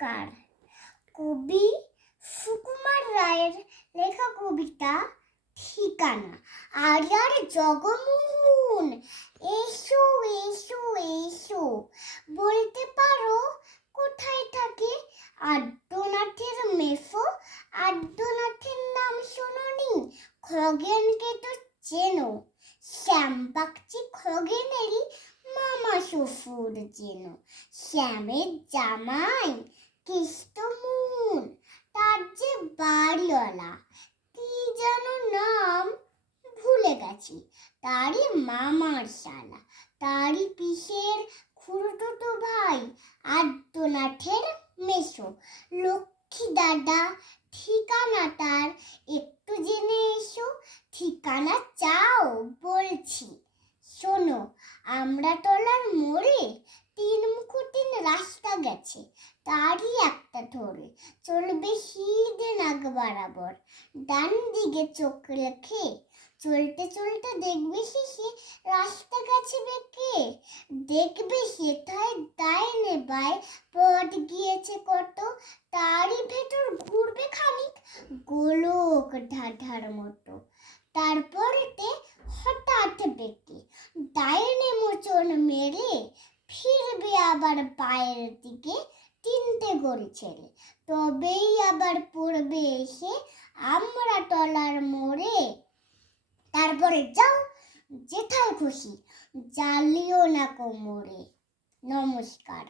নমস্কার। কবি সুকুমার রায়ের লেখা কবিতা ঠিকানা। আর্যার জগমোহন, এসো এসো এসো, বলতে পারো কোথায় থাকে আদ্যনাথের মেসো? আদ্যনাথের নাম শোনোনি? খগেনকে তো চেনো, শ্যামবাগচি খগেনেরই মামা শ্বশুর যেন। শ্যামের জামাই কৃষ্ণমোহন, তার যে বাড়িওয়ালা, কি যেন নাম ভুলে গেছি, তারই মামার শালা, তারই পিসের খুড়তুতো ভাই আদ্যনাথের মেসো। লক্ষ্মী দাদা ঠিকানা তার একটু জেনে এসো। ঠিকানা চাও বলছি শোনো। আমড়াতলার মোড়ে 3 মুখো-3 রাস্তা গেছে, তারই একটা ধরে চলবে সিধে নাগ বরাবর। ডান দিকে চোখ রেখে চলতে চলতে দেখবে শেষে রাস্তা গেছে বেঁকে। দেখবে সেটায় ডাইনে বাঁয়ে পথ গিয়েছে কত, তারই ভেতর ঘুরবে খানিক গোলক ধাঁধার মতো। তারপরেতে হঠাৎ বেঁকে ডাইনে মোচন মেরে ফিরবে আবার পায়ের দিকে 3টে গড়ি ছেড়ে। তবেই আবার পড়বে এসে আমড়াতলার মোড়ে। তারপরে যাও যেথায় খুশি, জ্বালিও না কোমরে। নমস্কার।